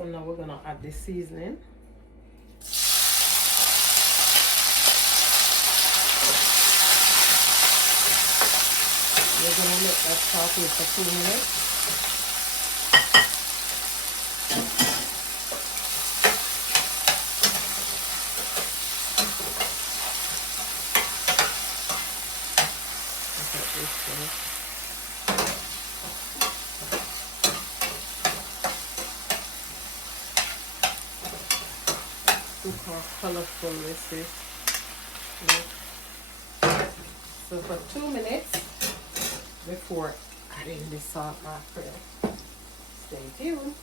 So now we're gonna add the seasoning. We're gonna let that saute for 2 minutes. Look how colorful this is. Look. So for 2 minutes before adding the salt mackerel. Stay tuned.